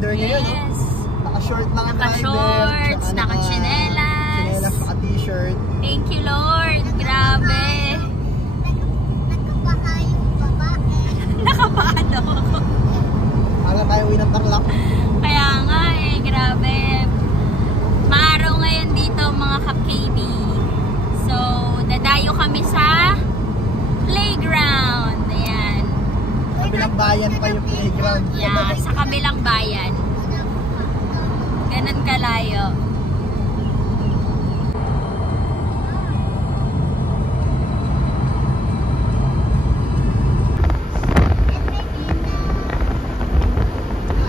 weather ngayon. Yes. Naka-short lang ang driver. Naka-shorts, naka-chinelas. Chinelas, naka-t-shirt. Thank you, Lord. Grabe. Nakapaka yung babae. Nakapaano ako. Para tayo uwi ng Tarlac. Kaya nga eh, grabe. Maaraw ngayon dito mga ka-KB. So, dadayo kami sa playground. Ayan. Kabilang bayan pa yung playground. Yeah, sa kabilang bayan. Ganun kalayo.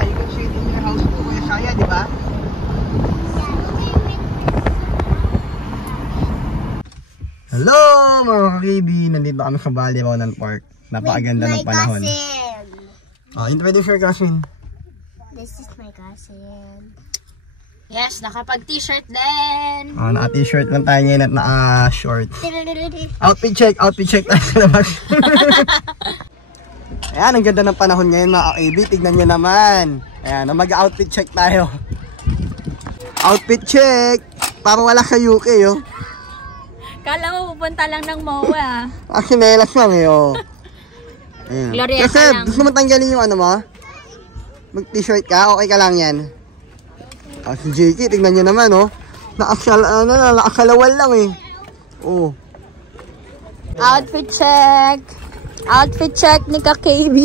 You can see it in your house po, Kuya Shaya, di ba? Hello mga ka-KB! Nandito kami sa Bali Ronan Park. Napakaganda ng panahon. Oh, introduce your cousin. This is my cousin. Yes, nakapag-t-shirt din. Oh, naka-t-shirt lang tayo ngayon at naka-short. Outfit check tayo sa labas. Ayan, ang ganda ng panahon ngayon mga ka-KB. Tignan nyo naman. Ayan, mag-outfit check tayo. Outfit check! Parang wala sa UK, oh. Kala mo pupunta lang ng MOA. Kinelas lang, eh, oh. Ayan. Glorieta Kasi, lang. gusto mo tanggalin yung ano mo? Mag-t-shirt ka? Okay ka lang yan. Oh, si JK, tignan nyo naman, oh. Nakakalawal lang, eh. Oh. Outfit check. Outfit check ni ka-KB.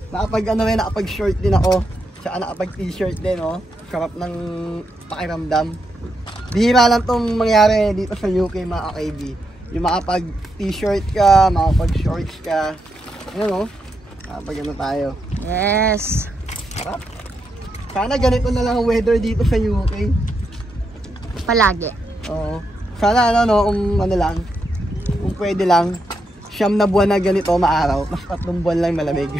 Nakapag-short din ako. Tsaka nakapag-t-shirt din, oh. Sarap ng pakiramdam. Bihira lang itong mangyari dito sa UK, mga ka-KB. Yung makapag-t-shirt ka, makapag-shorts ka. Ayan, oh. Nakapag-ano tayo. Yes. Sarap. Sana ganito na lang ang weather dito sa UK. Palagi. Oo. Sana kung pwede lang, 9 na buwan na ganito maaraw, mas 3 buwan lang malamig.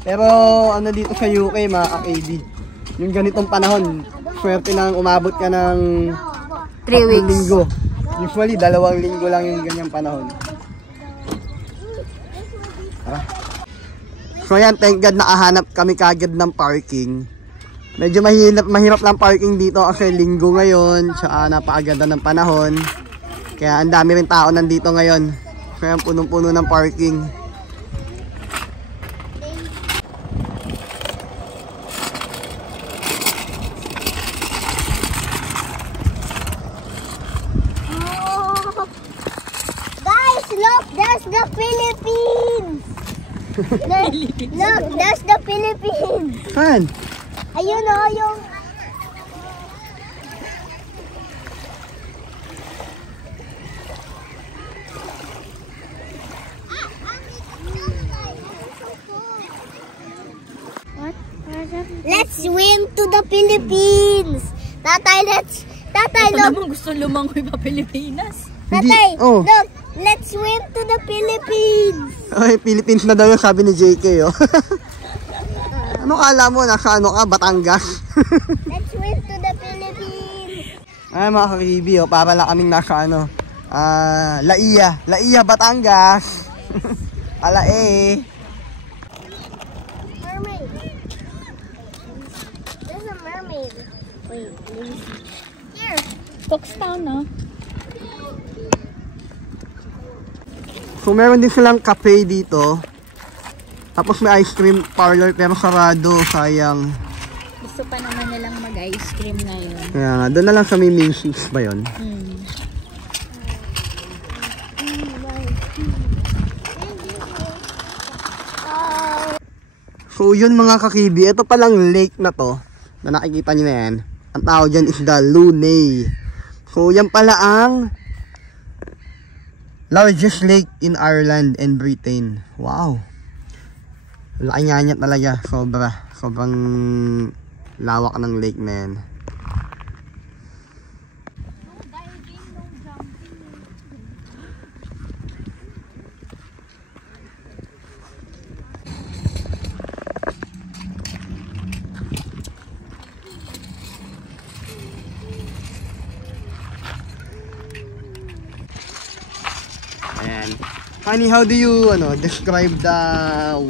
Pero dito sa UK mga ka-KB, yung ganitong panahon, swerte lang umabot ka ng 3 weeks. linggo. Usually 2 linggo lang yung ganyang panahon. Tara. So yan, thank God nakahanap kami kagad ng parking. Medyo mahirap lang parking dito kasi linggo ngayon, tsaka napakaganda ng panahon. Kaya ang dami rin tao nandito ngayon. Kaya punong-puno ng parking. Guys, look, that's the Philippines. Look, that's the Philippines. Saan? Ayun o, yung... Let's swim to the Philippines. Tatay, Tatay, Ito look. naman gusto lumangoy pa Pilipinas. Tatay, Oh. look. Let's swim to the Philippines. Ay, Philippines na daw yung sabi ni JK, oh. Ano kala mo? Nasa ka? Batangas? Let's swim to the Philippines. Ay, mga ka-KB, oh. Para lang kaming nasa Laia. Laia, Batangas. Alae. Mermaid. There's a mermaid. Wait, let me see. Here. Toxtown, no? So, meron din silang cafe dito. Tapos may ice cream parlor pero sarado. Sayang. Gusto pa naman nilang mag-ice cream ngayon. Kaya nga, doon na lang sa may Macy's ba yun? So yun mga ka-KB, ito palang lake na to, na nakikita nyo na yan. Ang tawag dyan is the Lunay. So yan pala ang largest lake in Ireland and Britain. Wow. Laki nga niya talaga, sobrang lawak ng lake na yan. Ayan. Honey, how do you describe the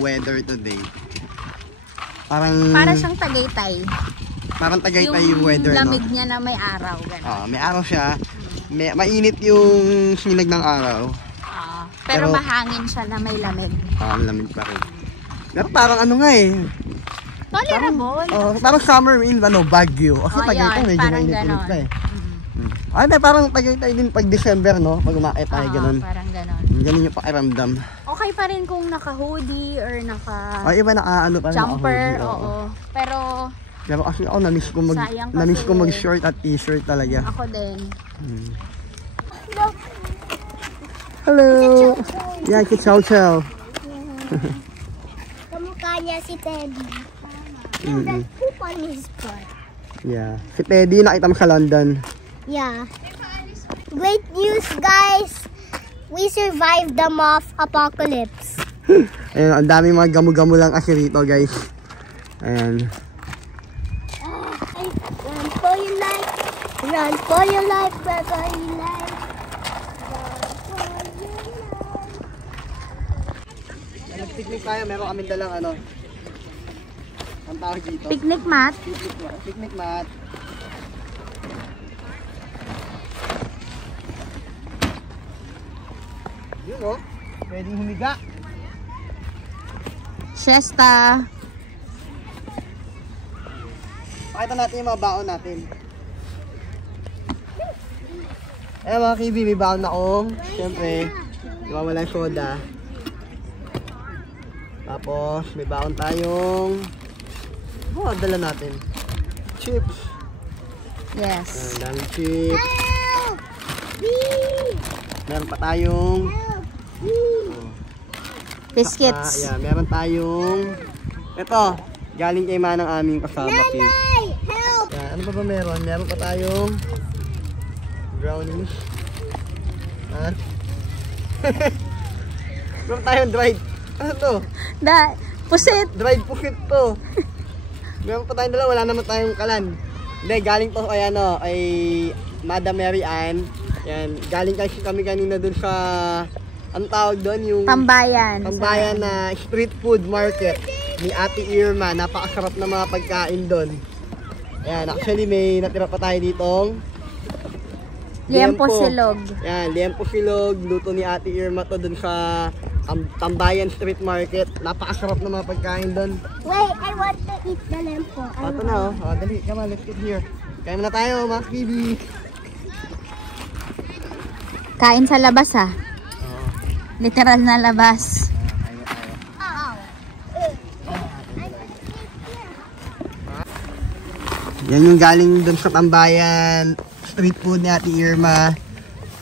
weather today? Para siyang Tagaytay. Parang Tagaytay yung weather, no? Lamig niya na may araw. May araw siya. Mainit yung sinag ng araw. Pero mahangin siya na may lamig. Lamig pa rin. Pero parang ano nga eh. Tolerable. Parang summer in Baguio. Kasi Tagaytay medyo parang mainit pa eh. Parang Tagaytay din pag December, no? Pag umakit tayo ganun. Parang ganun. Ganun yung pakiramdam. Okay pa rin kung naka-hoodie or naka iba naka-ano pa rin, jumper, naka-hoodie, Pero kasi ako sayang namiss ko kasi mag-short at t-shirt talaga. Ako din. Hello! Yeah, si Chow Chow. Kamukha niya si Teddy. And the poop on his butt. Yeah. Si Teddy, nakita mo sa London. Yeah. Great news, guys! We survived the moth apocalypse. Ayun, ang daming mga gamu-gamu lang kasi rito, guys. Ayan. Run for your life. Run for your life, wherever you like. Nag-picnic tayo, meron kami dalang ang tawag dito. Picnic mat. Picnic mat. Yun pwedeng humiga. Siesta. Pakita natin yung mga baon natin. Mga kibi, may baon na akong. Siyempre, walang soda. Tapos, may baon tayong dala natin. Chips. Yes. Ang daming chips. Meron pa tayong Biscuits. meron tayong ito, galing kay Manang aming kasama cake. Help! Ano pa ba meron? Meron pa tayong brownies. Meron tayong dried. Ano to? Pusit. Dried pusit to. Meron pa tayong dalawa, wala naman tayong kalan. Hindi, galing to ay Madam Mary Ann. Yan, galing kasi kami kanina dun sa anong tawag doon? Yung Tambayan na street food market ni Ate Irma. Napakasarap na mga pagkain doon. Ayan, actually may natira pa tayo ditong liempo silog. Ayan, liempo silog. Luto ni Ate Irma to doon sa Tambayan Street Market. Napakasarap na mga pagkain doon. Wait, I want to eat the lempo. Ito na dali, come on, let's get here. Kain muna tayo mga kibi. Kain sa labas Literal na labas. Yan yung galing dun sa Tambayan street food ni Ate Irma.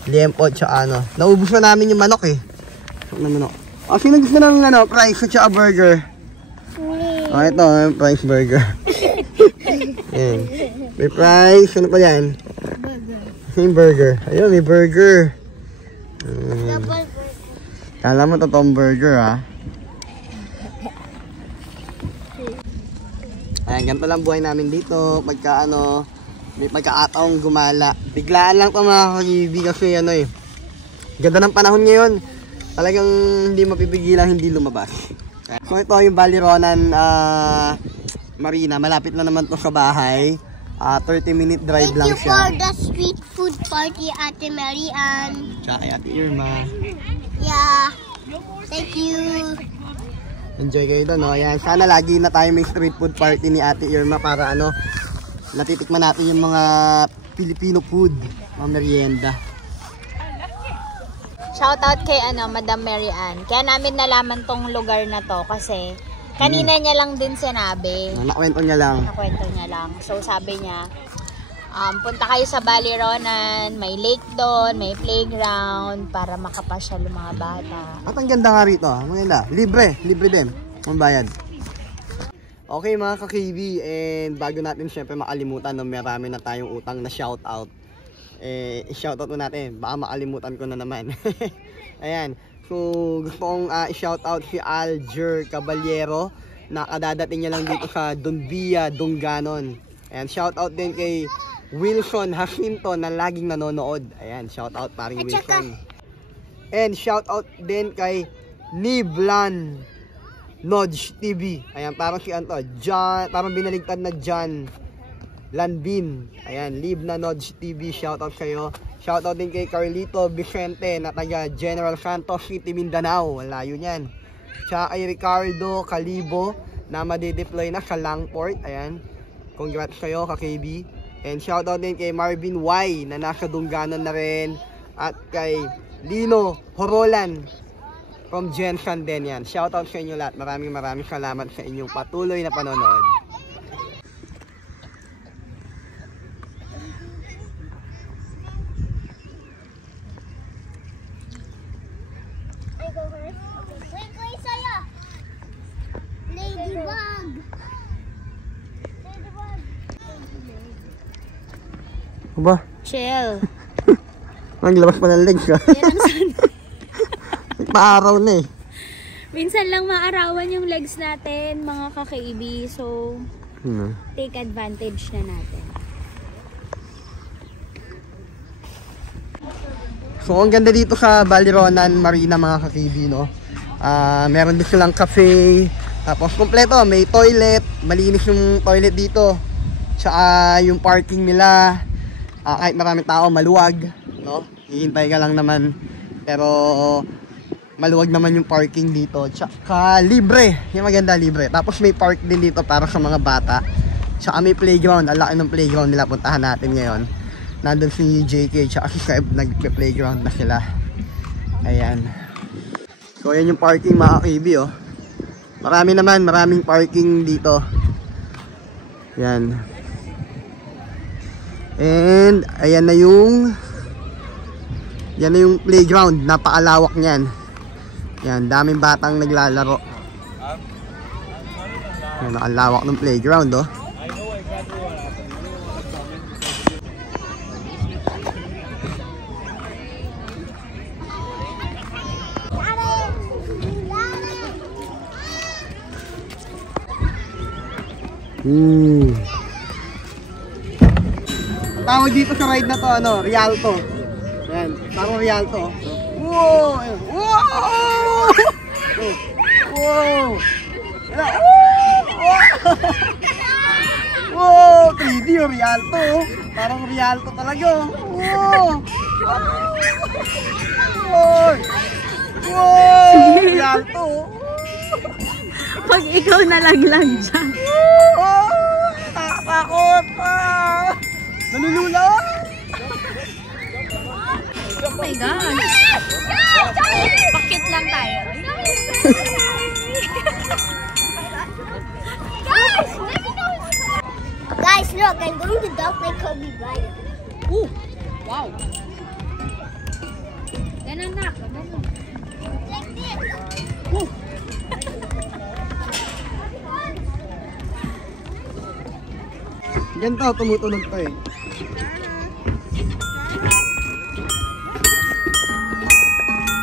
Liempo tsaka naubos na namin yung manok eh. Manok. Sino gusto ng fries at tsaka burger? Ito, fries burger. Yan. May fries, ano pa yan? May burger. Ayun, may burger. Kala mo totoong burger Ayan, ganito lang buhay namin dito. Pagka may pagkaataong gumala. Biglaan lang ito mga kakibi kasi ganda ng panahon ngayon. Talagang hindi mapipigilan, hindi lumabas. So ito yung Ballyronan Marina. Malapit na naman to sa bahay. 30-minute drive lang siya. Thank you for the street food party, Ate Mary Ann. Tsaka kay Ate Irma. Yeah. Thank you. Enjoy kayo doon, Ayan, sana lagi na tayo may street food party ni Ate Irma para natitikman natin yung mga Filipino food, mga merienda. Shoutout kay Madam Mary Ann. Kaya namin nalaman tong lugar na to kasi kanina niya lang din sinabi. Nakwento niya lang. So sabi niya, punta kayo sa Ballyronan, may lake doon, may playground para makapasyal yung mga bata. At ang ganda nga rito, maganda. Libre din. Ang bayad. Okay mga ka-KB, and bago natin syempre makalimutan, marami na tayong utang na shoutout. I-shoutout mo natin, baka makalimutan ko na naman. Ayan, so gusto kong i-shoutout si Alger Caballero na kadadating niya lang dito sa Donvia, Dunganon. Ayan, shoutout din kay Wilson Jacinto na laging nanonood. Ayan, shoutout paring Wilson. And shoutout din kay Niblan Nodge TV. Ayan, parang si Anto, John, parang binaligtad na John Lanbin. Ayan, Live na Nodge TV, shoutout sa'yo. Shoutout din kay Carlito Vicente na taga General Santos City, Mindanao. Layo niyan. Tsaka kay Ricardo Calibo na madideploy na sa Langport. Ayan, congrats sa'yo, ka-KB. And shoutout din kay Marvin Y na nasa Dunganon na rin. At kay Lino Horolan from Jensen din yan. Shoutout sa inyo lahat. Maraming salamat sa inyong patuloy na panonood. I go first. Wait, saya. Ladybug. Ladybug. Aba? Chill. Naglabas pa ng legs ka. Paaraw na eh. Minsan lang maarawan yung legs natin, mga ka-KB. So, take advantage na natin. So, ang ganda dito sa Balironan Marina, mga ka-KB, no? Meron din silang cafe. Tapos, kompleto. May toilet. Malinis yung toilet dito. Tsaka yung parking nila. Kahit maraming tao, maluwag. No? Hihintay ka lang naman. Pero, maluwag naman yung parking dito. Tsaka libre. Yung maganda, libre. Tapos may park din dito para sa mga bata. Tsaka may playground. Ang laki ng playground nila. Puntahan natin ngayon. Nandun si JK tsaka si Seb. Nag-playground na sila. Ayan. So ayan yung parking, mga KB, oh. Maraming parking dito. Ayan. And ayan na yung playground. Napakalawak niyan. Yan, daming batang naglalaro. Yan, nakalawak ng playground, oh. Tawag dito sa ride na to, ano, Rialto. Yan, parang Rialto. Wow! Wow! Wow! Wow! 3D yung Rialto. Parang Rialto talaga. Wow! Wow! Wow! Rialto. Pag ikaw nalaglag dyan. Wow! Nakakakot! Nalulula! Oh my God! Pakit lang tayo. Guys, look, I'm going to dump my Kobe Bryant. Ooh! Wow! Ganun na. Ganun. Like this. Ooh! Ganito, tumutunog to eh.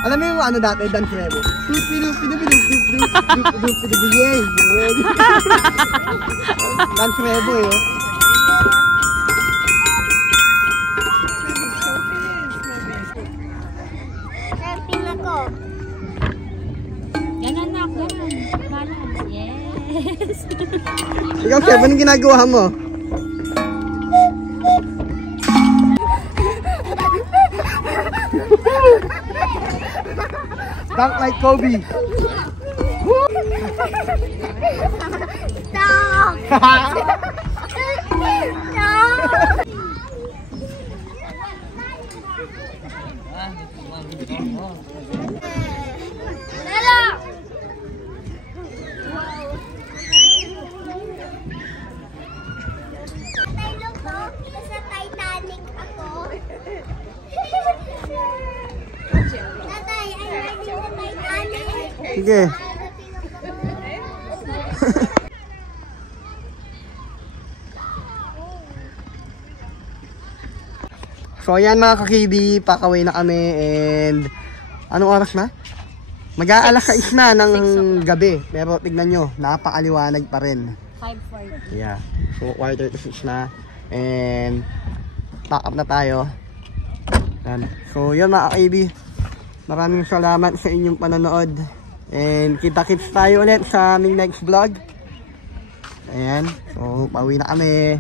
Alam mo yung ano dati, dance rebo? Dance rebo eh. Camping ako. Ganun na. Ganun. Balance. Yes! Ikaw, Seb, anong ginagawa mo? Dunk like Kobe. Stop! Sa Titanic ako. Tatay, I'm riding the Titanic. Sige. So ayan mga ka-KB, pakaway na kami and anong oras na? Mag-aalas 6 na ng gabi, pero tignan nyo, napakaliwanag pa rin. 5:40. Yeah, so 5:36 na and pack up na tayo. Yan. So yun mga ka-KB, maraming salamat sa inyong panonood And kita-kits tayo ulit sa aming next vlog. Ayan. So, pauwi na kami.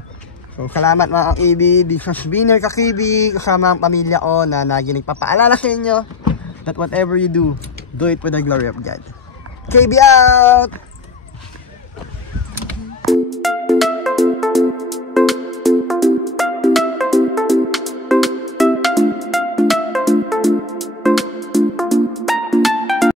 So, salamat mga ka-KB. This has been your ka-KB kasama ang pamilya ko na lagi nagpapaalala sa inyo that whatever you do, do it with the glory of God. KB out!